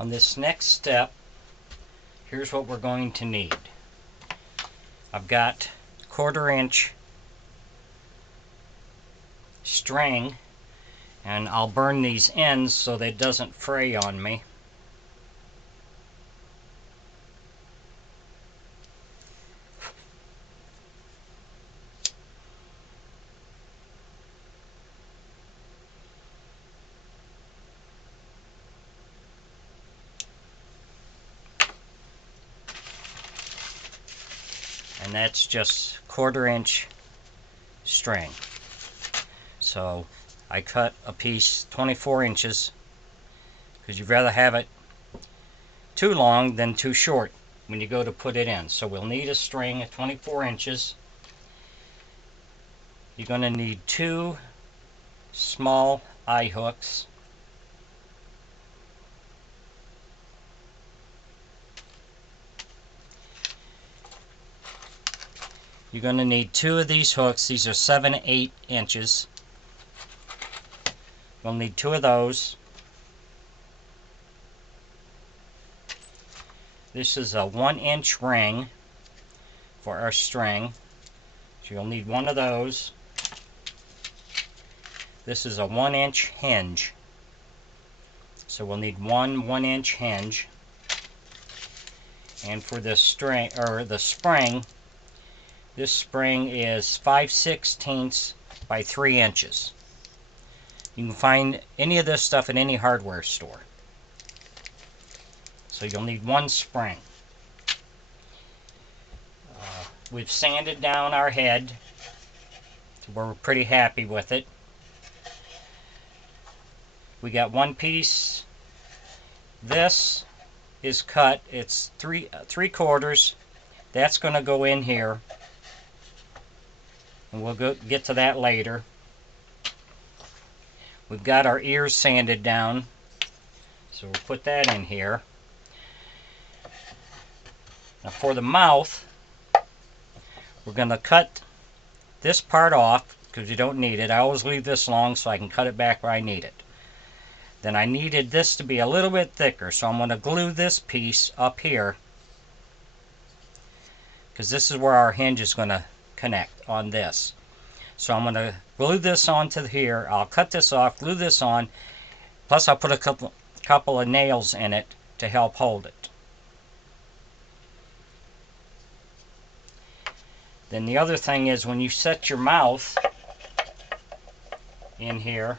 On this next step, here's what we're going to need. I've got 1/4 inch string, and I'll burn these ends so that it doesn't fray on me. And that's just 1/4 inch string. So I cut a piece 24 inches because you'd rather have it too long than too short when you go to put it in. So we'll need a string of 24 inches. You're going to need 2 small eye hooks. You're going to need 2 of these hooks. These are 7/8 inches. We'll need 2 of those. This is a 1-inch ring for our string. So you'll need 1 of those. This is a 1-inch hinge. So we'll need 1 1-inch hinge. And for the string, or the spring, this spring is 5/16 by 3 inches. You can find any of this stuff in any hardware store. So you'll need 1 spring. We've sanded down our head, so we're pretty happy with it. We got 1 piece. This is cut. It's 3/4. That's going to go in here, and we'll get to that later. We've got our ears sanded down, so we'll put that in here. Now for the mouth, we're going to cut this part off because you don't need it. I always leave this long so I can cut it back where I need it. Then I needed this to be a little bit thicker, so I'm going to glue this piece up here because this is where our hinge is going to connect on this. So I'm going to glue this onto here. I'll cut this off, glue this on, plus I'll put a couple of nails in it to help hold it. Then the other thing is when you set your mouth in here,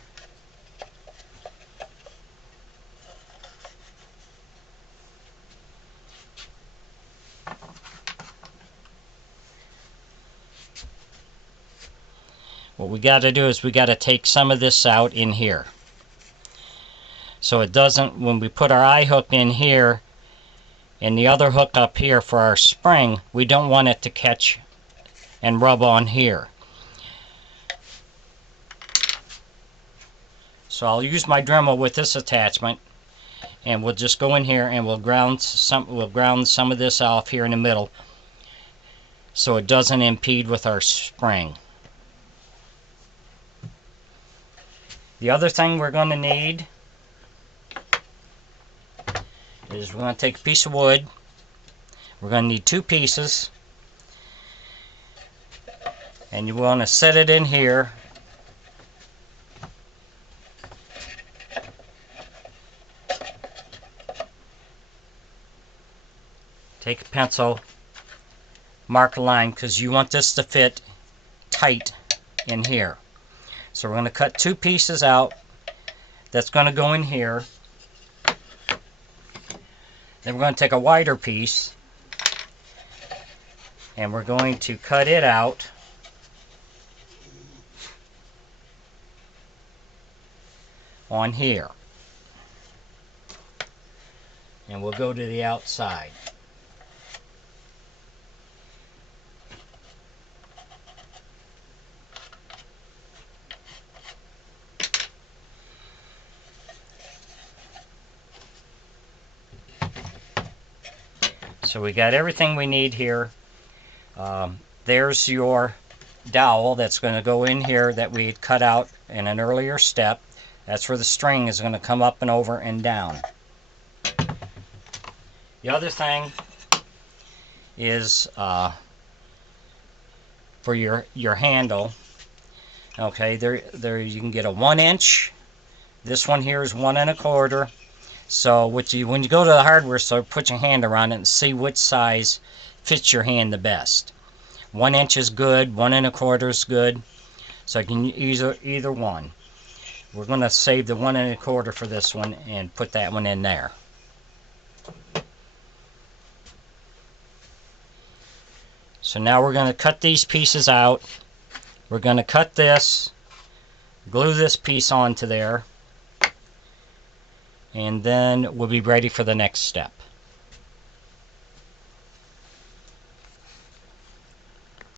what we got to do is we got to take some of this out in here. So it doesn't, when we put our eye hook in here and the other hook up here for our spring, we don't want it to catch and rub on here. So I'll use my Dremel with this attachment, and we'll just go in here and we'll ground some of this off here in the middle so it doesn't impede with our spring. The other thing we're going to need is we're going to take a piece of wood. We're going to need 2 pieces, and you want to set it in here. Take a pencil, mark a line, because you want this to fit tight in here. So we're going to cut 2 pieces out. That's going to go in here. Then we're going to take a wider piece and we're going to cut it out. On here. And we'll go to the outside. So we got everything we need here. There's your dowel that's going to go in here that we cut out in an earlier step. That's where the string is going to come up and over and down. The other thing is for your handle. Okay, there you can get a 1-inch. This one here is 1 1/4. So when you go to the hardware store, put your hand around it and see which size fits your hand the best. 1 inch is good, 1 1/4 is good. So I can use either one. We're going to save the 1 1/4 for this one and put that one in there. So now we're going to cut these pieces out. We're going to cut this, glue this piece onto there, and then we'll be ready for the next step.